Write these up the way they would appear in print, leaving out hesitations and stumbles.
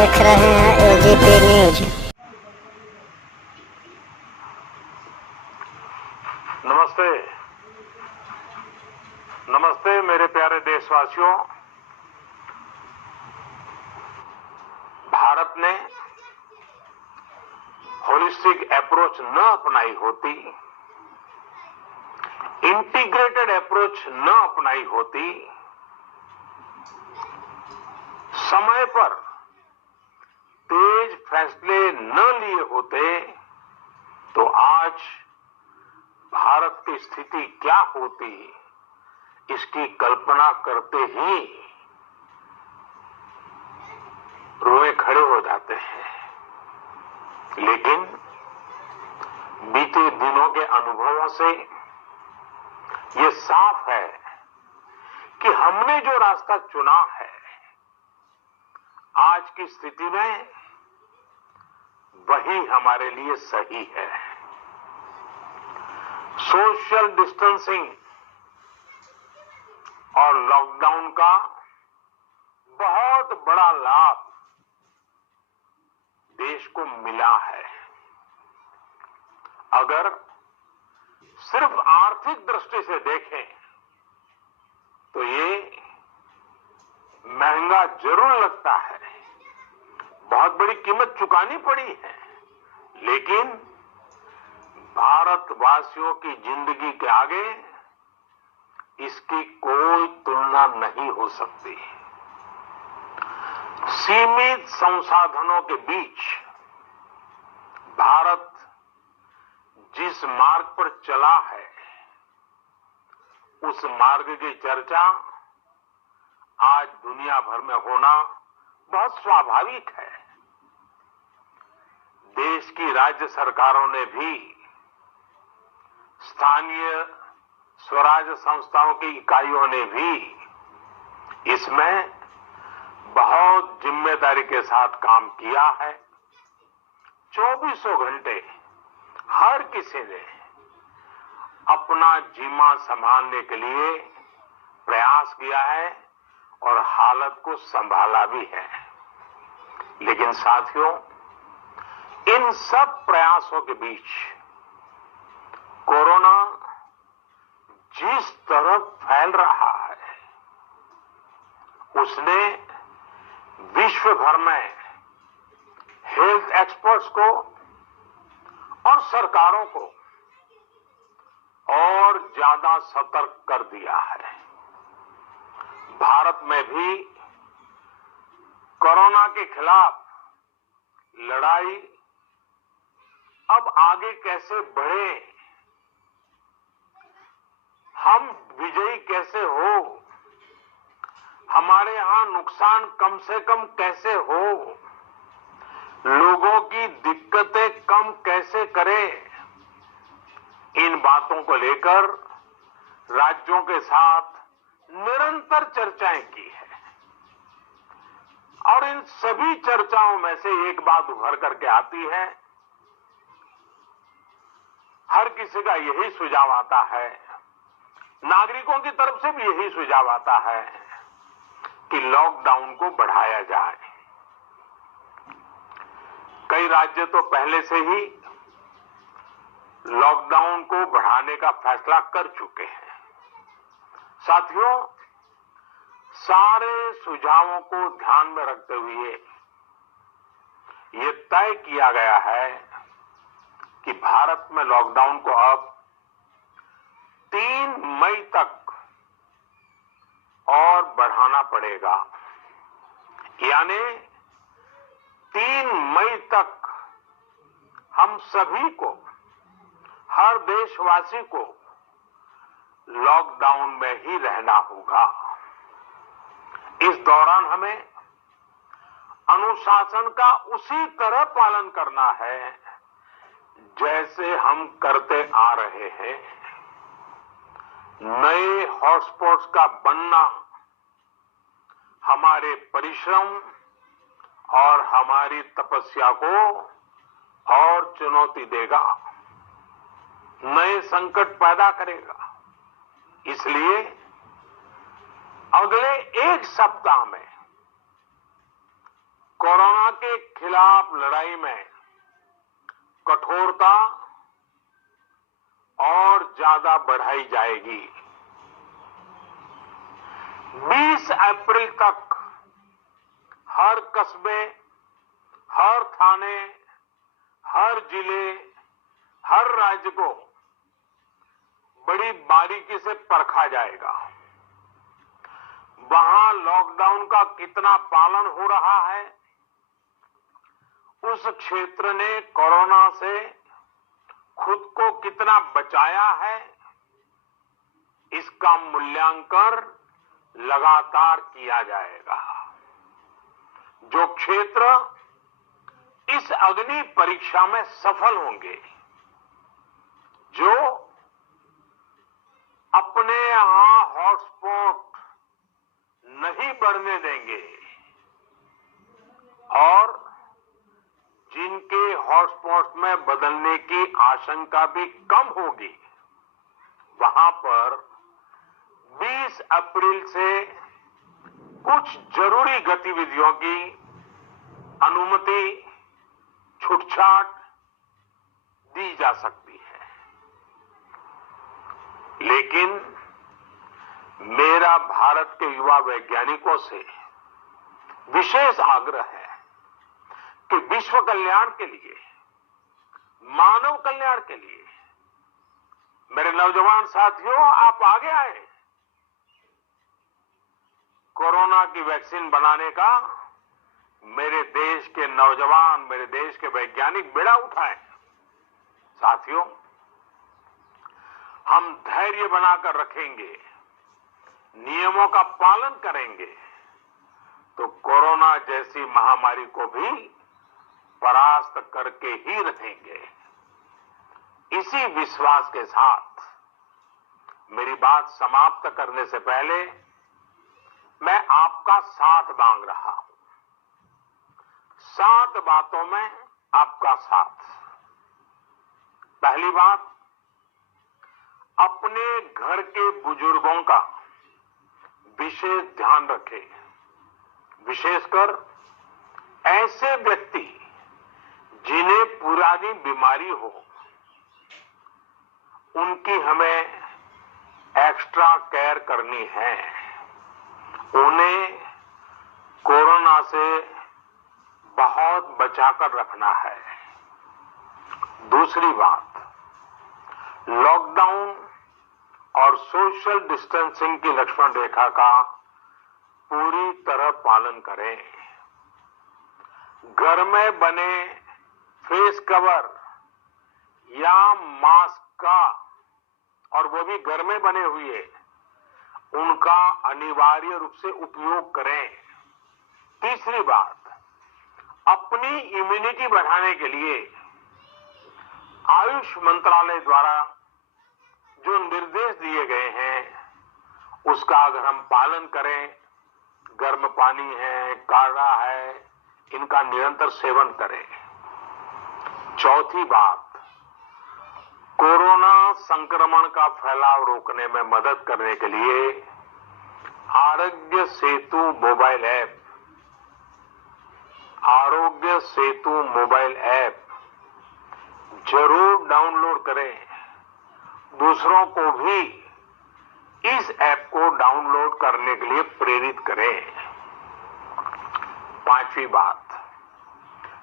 देख रहे हैं एजीपी न्यूज। नमस्ते, नमस्ते मेरे प्यारे देशवासियों। भारत ने होलिस्टिक अप्रोच न अपनाई होती, इंटीग्रेटेड अप्रोच न अपनाई होती, समय पर तेज फैसले न लिए होते, तो आज भारत की स्थिति क्या होती, इसकी कल्पना करते ही रोए खड़े हो जाते हैं। लेकिन बीते दिनों के अनुभवों से ये साफ है कि हमने जो रास्ता चुना है, आज की स्थिति में वही हमारे लिए सही है। सोशल डिस्टेंसिंग और लॉकडाउन का बहुत बड़ा लाभ देश को मिला है। अगर सिर्फ आर्थिक दृष्टि से देखें तो ये महंगा जरूर लगता है, बहुत बड़ी कीमत चुकानी पड़ी है, लेकिन भारतवासियों की जिंदगी के आगे इसकी कोई तुलना नहीं हो सकती। सीमित संसाधनों के बीच भारत जिस मार्ग पर चला है, उस मार्ग की चर्चा आज दुनिया भर में होना बहुत स्वाभाविक है। देश की राज्य सरकारों ने भी स्थानीय स्वराज संस्थाओं की इकाइयों ने भी इसमें बहुत जिम्मेदारी के साथ काम किया है। 24 घंटे हर किसी ने अपना जिम्मा संभालने के लिए प्रयास किया है और हालत को संभाला भी है। लेकिन साथियों, इन सब प्रयासों के बीच कोरोना जिस तरफ फैल रहा है, उसने विश्व भर में हेल्थ एक्सपर्ट्स को और सरकारों को और ज्यादा सतर्क कर दिया है। भारत में भी कोरोना के खिलाफ लड़ाई अब आगे कैसे बढ़े, हम विजयी कैसे हो, हमारे यहां नुकसान कम से कम कैसे हो, लोगों की दिक्कतें कम कैसे करें, इन बातों को लेकर राज्यों के साथ निरंतर चर्चाएं की है। और इन सभी चर्चाओं में से एक बात उभर करके आती है, हर किसी का यही सुझाव आता है, नागरिकों की तरफ से भी यही सुझाव आता है कि लॉकडाउन को बढ़ाया जाए। कई राज्य तो पहले से ही लॉकडाउन को बढ़ाने का फैसला कर चुके हैं। साथियों, सारे सुझावों को ध्यान में रखते हुए ये तय किया गया है कि भारत में लॉकडाउन को अब 3 मई तक और बढ़ाना पड़ेगा। यानी 3 मई तक हम सभी को, हर देशवासी को लॉकडाउन में ही रहना होगा। इस दौरान हमें अनुशासन का उसी तरह पालन करना है जैसे हम करते आ रहे हैं। नए हॉटस्पॉट्स का बनना हमारे परिश्रम और हमारी तपस्या को और चुनौती देगा, नए संकट पैदा करेगा। इसलिए अगले एक सप्ताह में कोरोना के खिलाफ लड़ाई में कठोरता और ज्यादा बढ़ाई जाएगी। 20 अप्रैल तक हर कस्बे, हर थाने, हर जिले, हर राज्य को बड़ी बारीकी से परखा जाएगा। वहां लॉकडाउन का कितना पालन हो रहा है, उस क्षेत्र ने कोरोना से खुद को कितना बचाया है, इसका मूल्यांकन लगातार किया जाएगा। जो क्षेत्र इस अग्नि परीक्षा में सफल होंगे, जो अपने यहां हॉटस्पॉट नहीं बढ़ने देंगे और जिनके हॉटस्पॉट में बदलने की आशंका भी कम होगी, वहां पर 20 अप्रैल से कुछ जरूरी गतिविधियों की अनुमति, छूटछाट दी जा सकती है। लेकिन मेरा भारत के युवा वैज्ञानिकों से विशेष आग्रह है कि विश्व कल्याण के लिए, मानव कल्याण के लिए मेरे नौजवान साथियों, आप आगे आए। कोरोना की वैक्सीन बनाने का मेरे देश के नौजवान, मेरे देश के वैज्ञानिक बेड़ा उठाएं। साथियों, हम धैर्य बनाकर रखेंगे, नियमों का पालन करेंगे, तो कोरोना जैसी महामारी को भी परास्त करके ही रहेंगे। इसी विश्वास के साथ मेरी बात समाप्त करने से पहले मैं आपका साथ मांग रहा हूं। 7 बातों में आपका साथ। पहली बात, अपने घर के बुजुर्गों का विशेष ध्यान रखें। विशेषकर ऐसे व्यक्ति जिन्हें पुरानी बीमारी हो, उनकी हमें एक्स्ट्रा केयर करनी है। उन्हें कोरोना से बहुत बचाकर रखना है। दूसरी बात, लॉकडाउन और सोशल डिस्टेंसिंग की लक्ष्मण रेखा का पूरी तरह पालन करें। घर में बने फेस कवर या मास्क का, और वो भी घर में बने हुए, उनका अनिवार्य रूप से उपयोग करें। तीसरी बात, अपनी इम्यूनिटी बढ़ाने के लिए आयुष मंत्रालय द्वारा जो निर्देश दिए गए हैं, उसका अगर हम पालन करें, गर्म पानी है, काढ़ा है, इनका निरंतर सेवन करें। चौथी बात, कोरोना संक्रमण का फैलाव रोकने में मदद करने के लिए Aarogya Setu mobile app, Aarogya Setu mobile app जरूर डाउनलोड करें। दूसरों को भी इस ऐप को डाउनलोड करने के लिए प्रेरित करें। पांचवी बात,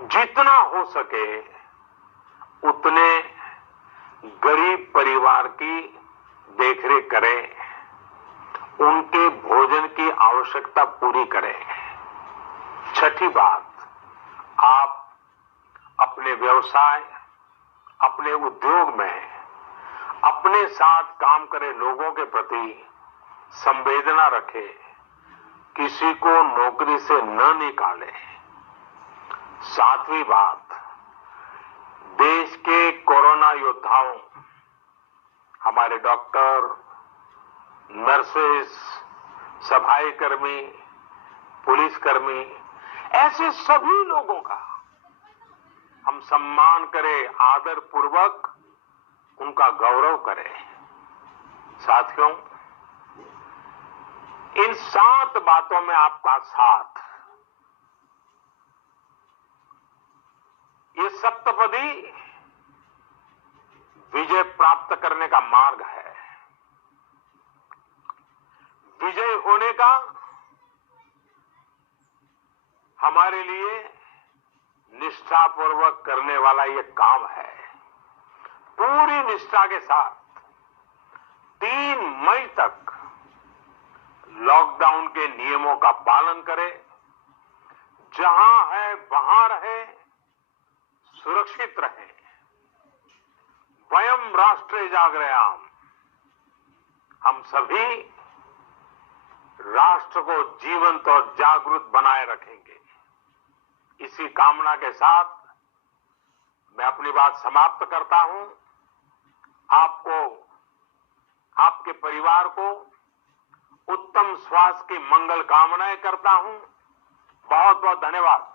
जितना हो सके उतने गरीब परिवार की देखरेख करें, उनके भोजन की आवश्यकता पूरी करें। छठी बात, आप अपने व्यवसाय, अपने उद्योग में अपने साथ काम करे लोगों के प्रति संवेदना रखें, किसी को नौकरी से न निकालें। सातवीं बात, देश के कोरोना योद्धाओं, हमारे डॉक्टर, नर्सेस, सफाई कर्मी, पुलिसकर्मी, ऐसे सभी लोगों का हम सम्मान करें, आदर पूर्वक उनका गौरव करें। साथियों, इन 7 बातों में आपका साथ सप्तपदी विजय प्राप्त करने का मार्ग है। विजय होने का हमारे लिए निष्ठापूर्वक करने वाला ये काम है। पूरी निष्ठा के साथ 3 मई तक लॉकडाउन के नियमों का पालन करें। जहां है वहां रहे, सुरक्षित रहे। वयम राष्ट्रे जागृयाम, हम सभी राष्ट्र को जीवंत और जागृत बनाए रखेंगे। इसी कामना के साथ मैं अपनी बात समाप्त करता हूं। आपको, आपके परिवार को उत्तम स्वास्थ्य की मंगल कामनाएं करता हूं। बहुत बहुत धन्यवाद।